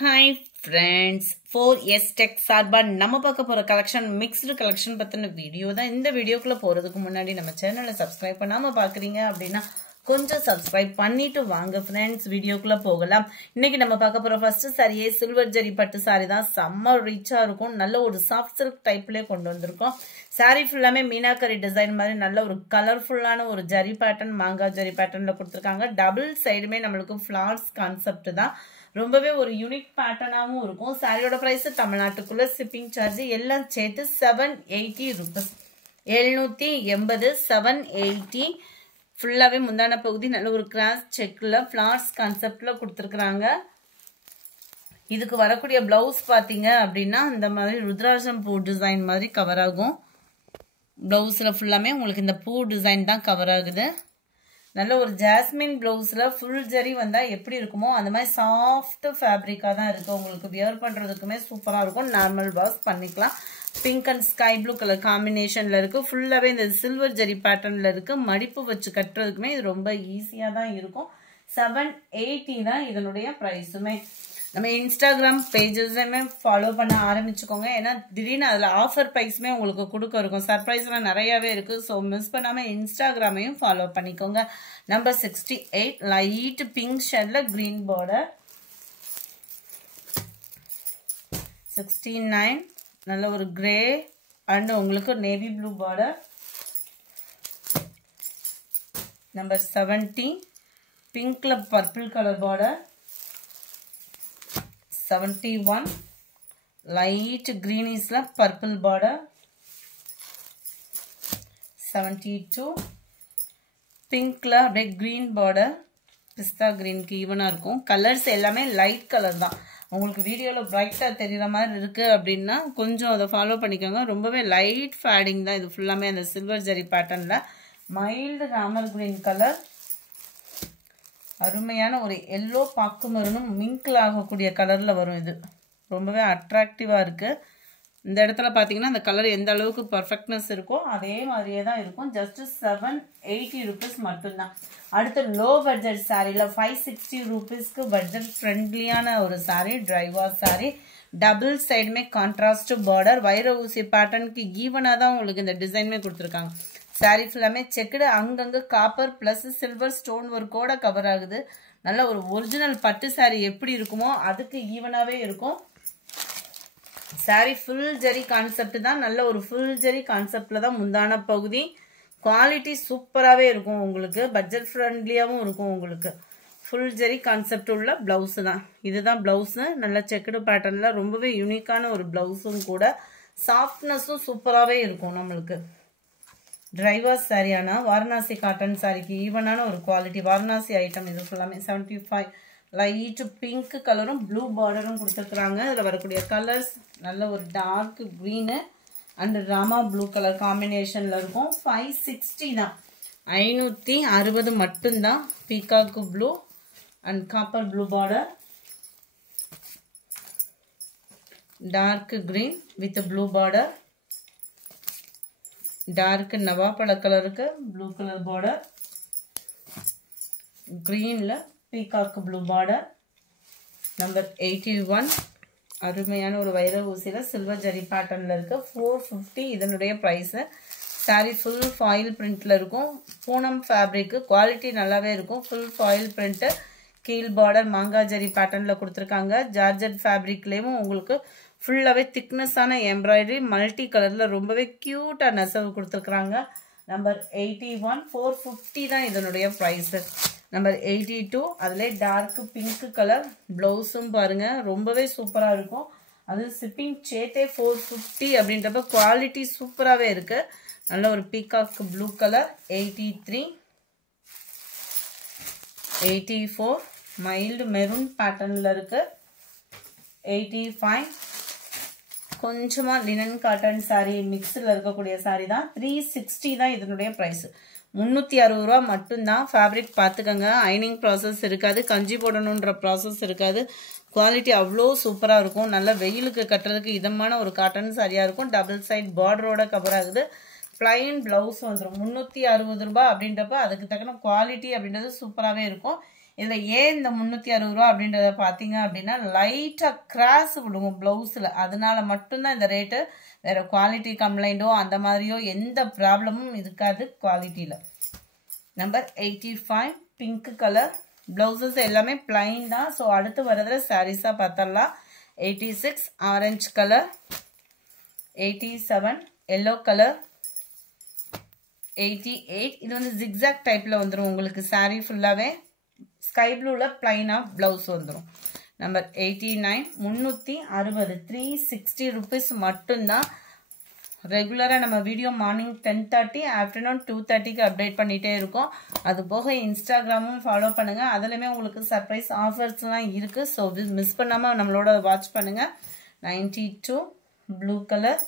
Hi friends, 4S Tech சார்பா நம்ம பார்க்க போற கலெக்ஷன் மிக்ஸ்டு கலெக்ஷன் பத்தின வீடியோ தான். இந்த வீடியோக்குள்ள போறதுக்கு முன்னாடி நம்ம சேனலை சப்ஸ்கிரைப் பண்ணாம பாக்குறீங்க அப்படின்னா கொஞ்சம் சப்ஸ்கிரைப் பண்ணிட்டு வாங்க ஃப்ரெண்ட்ஸ். வீடியோக்குள்ள போகலாம். இன்னைக்கு நம்ம பார்க்க போற ஃபர்ஸ்ட் சாரியே சில்வர் ஜரி பட்டு சாரி தான். செம்ம ரிச்சா இருக்கும். நல்ல ஒரு சாஃப்ட் சில்க் டைப்லயே கொண்டு வந்திருக்கோம். சாரி ஃபுல்லாமே மீனாக்கரி டிசைன் மாதிரி நல்ல ஒரு கலர்ஃபுல்லான ஒரு ஜரி பேட்டர்ன், மாங்காய் ஜரி பேட்டர்ன்ல கொடுத்துருக்காங்க. டபுள் சைடுமே நம்மளுக்கு ஃபிளார்ஸ் கான்செப்ட் தான். ரொம்பவே ஒரு யூனிக் பேட்டர்னாவும் இருக்கும். சாரியோட பிரைஸ் தமிழ்நாட்டுக்குள்ள ஷிப்பிங் சார்ஜ் எல்லாம் சேர்த்து 780 ரூபீஸ். 780 780. ஃபுல்லாவே முந்தான பகுதி நல்ல ஒரு கிராஸ் செக்ல ஃபிளார்ஸ் கான்செப்ட்ல கொடுத்துருக்காங்க. இதுக்கு வரக்கூடிய பிளவுஸ் பாத்தீங்க அப்படின்னா இந்த மாதிரி ருத்ராட்சம் பூ டிசைன் மாதிரி கவர் ஆகும். பிளவுஸ்ல ஃபுல்லாமே உங்களுக்கு இந்த பூ டிசைன் தான் கவர் ஆகுது. நல்ல ஒரு ஜாஸ்மின் பிளவுஸ்ல ஃபுல் ஜரி வந்தா எப்படி இருக்குமோ அந்த மாதிரி சாஃப்ட் ஃபேப்ரிக்கா தான் இருக்கு. உங்களுக்கு வியர் பண்றதுக்குமே சூப்பரா இருக்கும். நார்மல் வாஷ் பண்ணிக்கலாம். Pink and sky blue colour காம்பினேஷன்ல இருக்கு. ஃபுல்லாவே இந்த சில்வர் ஜரி பேட்டர்ன்ல இருக்கு. மடிப்பு வச்சு கட்டுறதுக்குமே இது ரொம்ப ஈஸியா தான் இருக்கும். 780 தான் இதனுடைய பிரைஸுமே. நம்ம இன்ஸ்டாகிராம் பேஜஸுமே ஃபாலோ பண்ண ஆரம்பிச்சுக்கோங்க. ஏன்னா திடீர்னு அதில் ஆஃபர் ப்ரைஸுமே உங்களுக்கு கொடுக்க இருக்கும். சர்ப்ரைஸ்லாம் நிறையாவே இருக்குது. ஸோ மிஸ் பண்ணாமல் இன்ஸ்டாகிராமையும் ஃபாலோ பண்ணிக்கோங்க. நம்பர் 68 லைட் பிங்க் ஷேடில் க்ரீன் பார்டர். 69 நல்ல ஒரு கிரே அண்ட் உங்களுக்கு நேவி ப்ளூ பார்டர். நம்பர் 70 பிங்க்ல பர்பிள் கலர் பார்டர். 71 லைட் கிரீனிஷ்ல பர்பிள் பார்டர். 72 பிங்க்ல அப்படியே கிரீன் பார்டர். பிஸ்தா கிரீனுக்கு ஈவனா இருக்கும். கலர்ஸ் எல்லாமே லைட் கலர் தான். உங்களுக்கு வீடியோவில் பிரைட்டாக தெரிகிற மாதிரி இருக்கு அப்படின்னா கொஞ்சம் அதை ஃபாலோ பண்ணிக்கோங்க. ரொம்பவே லைட் ஃபேடிங் தான் இது ஃபுல்லாமே. அந்த சில்வர் ஜரி பேட்டர்னில் மைல்டு ராமர் கிரீன் கலர். அருமையான ஒரு எல்லோ பாக்கு மருணும் மிங்கில் ஆகக்கூடிய கலர்ல வரும். இது ரொம்பவே அட்ராக்டிவா இருக்கு. இந்த இடத்துல பாத்தீங்கன்னா அந்த கலர் எந்த அளவுக்கு பர்ஃபெக்ட்னஸ் இருக்கோ அதே மாதிரியே தான் இருக்கும். ஜஸ்ட் 780 ரூபீஸ் மட்டும்தான். அடுத்து லோ பட்ஜெட் சாரில 560 ரூபீஸ்க்கு பட்ஜெட் ஃப்ரெண்ட்லியான ஒரு சாரி, டிரைவர் சாரி. டபுள் சைடுமே கான்ட்ராஸ்ட் பார்டர். வைர ஊசி பேட்டர்னுக்கு ஈவனா தான் உங்களுக்கு இந்த டிசைனுமே கொடுத்துருக்காங்க. சாரி ஃபுல்லாமே செக்குடு, அங்கங்க காப்பர் பிளஸ் சில்வர் ஸ்டோன் ஒர்க்கோட கவர் ஆகுது. நல்ல ஒரு ஒரிஜினல் பட்டு சாரி எப்படி இருக்குமோ அதுக்கு ஈவனாவே இருக்கும். சாரி ஃபுல் ஜரி கான்செப்ட் தான். நல்ல ஒரு ஃபுல் ஜரி கான்செப்ட்ல தான் முந்தான பகுதி. குவாலிட்டி சூப்பராகவே இருக்கும். உங்களுக்கு பட்ஜெட் ஃப்ரெண்ட்லியாகவும் இருக்கும். உங்களுக்கு ஃபுல் ஜரி கான்செப்ட் உள்ள பிளவுஸ் தான். இதுதான் பிளவுஸ். நல்ல செக்குடு பேட்டர்ன்ல ரொம்பவே யூனிக்கான ஒரு பிளவுஸும் கூட. சாஃப்ட்னஸும் சூப்பராகவே இருக்கும். நம்மளுக்கு டிரைவர் சாரியான வாரணாசி காட்டன் சாரிக்கு ஈவனான ஒரு குவாலிட்டி வாரணாசி ஐட்டம். இது ஃபுல்லாமே 75 லைட் பிங்க் கலரும் ப்ளூ பார்டரும் கொடுத்துருக்குறாங்க. இதில் வரக்கூடிய கலர்ஸ் நல்ல ஒரு dark green and Rama blue colour காம்பினேஷனில் இருக்கும். 560 தான். 560 மட்டும்தான். Peacock blue and copper blue border. Dark green with blue border. Dark நவாப்பழ கலருக்கு ப்ளூ கலர் பார்டர். கிரீன்ல பீகாக் ப்ளூ பார்டர். நம்பர் 81 அருமையான ஒரு வைர ஊசியில சில்வர் ஜரி பேட்டர்ன்ல இருக்கு. 450 இதனுடைய பிரைஸ். சாரி ஃபுல் ஃபாயில் பிரிண்ட்ல இருக்கும். பூனம் ஃபேப்ரிக் குவாலிட்டி நல்லாவே இருக்கும். Full foil print. கீழ் பார்டர் மாங்காய் ஜரி பேட்டர்ன்ல கொடுத்துருக்காங்க. ஜார்ஜெட் ஃபேப்ரிக்லயும் உங்களுக்கு ஃபுல்லாவே திக்னஸான எம்ப்ராய்டரி மல்டி கலர்ல ரொம்பவே கியூட்டா நெசவு கொடுத்துருக்காங்க. நம்பர் 81 450 தான் இதனுடைய பிரைஸ். நம்பர் 82 அதுல டார்க் பிங்க் கலர் பிளவுஸும் பாருங்க ரொம்பவே சூப்பரா இருக்கும். அது ஷிப்பிங் சேத்தே 450 அப்படின்றப்ப குவாலிட்டி சூப்பராகவே இருக்கு. நல்ல ஒரு peacock blue colour. 83 84 mild maroon பேட்டர்ன்ல இருக்கு. 85 கொஞ்சமா லினன் காட்டன் சாரி மிக்ஸ்ல இருக்கக்கூடிய சாரி தான். 360 தான் இதனுடைய பிரைஸ். 360 ரூபா மட்டும்தான். ஃபேப்ரிக் பார்த்துக்கோங்க. அயனிங் ப்ராசஸ் இருக்காது. கஞ்சி போடணுன்ற ப்ராசஸ் இருக்காது. குவாலிட்டி அவ்வளோ சூப்பராக இருக்கும். நல்ல வெயிலுக்கு கட்டுறதுக்கு இதமான ஒரு காட்டன் சாரியா இருக்கும். டபுள் சைட் பார்டரோட கவர் ஆகுது. பிளைன் பிளவுஸ் வந்துடும். 360 ரூபாய் அப்படின்றப்ப அதுக்கு தக்கன குவாலிட்டி அப்படின்றது சூப்பராகவே இருக்கும். இதில் ஏன் இந்த 360 ரூபா அப்படின்றத பார்த்தீங்க அப்படின்னா லைட்டாக கிராஸ் விடுங்க ப்ளவுஸில், அதனால மட்டும்தான் இந்த ரேட்டு. வேறு குவாலிட்டி கம்ப்ளைண்ட்டோ அந்த மாதிரியோ எந்த ப்ராப்ளமும் இருக்காது குவாலிட்டியில். Number 85 pink colour. ப்ளவுசஸ் எல்லாமே பிளைன் தான். ஸோ அடுத்து வரதுல சாரீஸாக பார்த்தரலாம். 86 ஆரஞ்சு கலர், 87 எல்லோ கலர், 88 இது வந்து ஜிக்ஸாக் டைப்பில் வந்துடும் உங்களுக்கு. சாரீ ஃபுல்லாகவே ஸ்கை ப்ளூவில் பிளைனாக ப்ளவுஸ் வந்துடும். நம்பர் 89 360 360 ருபீஸ் மட்டும்தான். ரெகுலராக நம்ம வீடியோ மார்னிங் 10:30 ஆஃப்டர்நூன் 2:30க்கு அப்டேட் பண்ணிகிட்டே இருக்கோம். அது போக இன்ஸ்டாகிராமும் ஃபாலோ பண்ணுங்கள், அதுலேயுமே உங்களுக்கு சர்ப்ரைஸ் ஆஃபர்ஸ்லாம் இருக்குது. ஸோ மிஸ் பண்ணாமல் நம்மளோட வாட்ச் பண்ணுங்கள். 92 blue colour,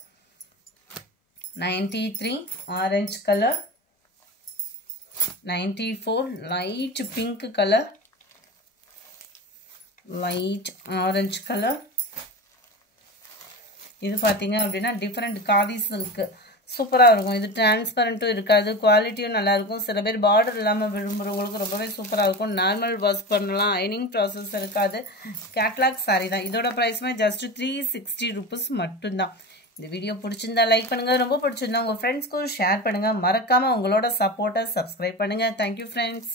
93 orange colour, 94 light pink colour, light orange colour. இது பார்த்தீங்க அப்படின்னா டிஃப்ரெண்ட் காதி சில்க்கு சூப்பராக இருக்கும். இது டிரான்ஸ்பரண்ட்டும் இருக்காது, குவாலிட்டியும் நல்லாயிருக்கும். சில பேர் பார்டர் இல்லாமல் விரும்புகிறவங்களுக்கு ரொம்பவே சூப்பராக இருக்கும். நார்மல் வாஷ் பண்ணலாம், அயனிங் ப்ராசஸ் இருக்காது. கேட்லாக் சாரீ தான். இதோட ப்ரைஸுமே ஜஸ்ட் 360 ருபீஸ் மட்டும்தான். இந்த வீடியோ பிடிச்சிருந்தா லைக் பண்ணுங்கள், ரொம்ப பிடிச்சிருந்தா உங்கள் ஃப்ரெண்ட்ஸ்க்கும் ஷேர் பண்ணுங்கள். மறக்காமல் உங்களோட சப்போர்ட்டை சப்ஸ்கிரைப் பண்ணுங்கள். Thank you friends.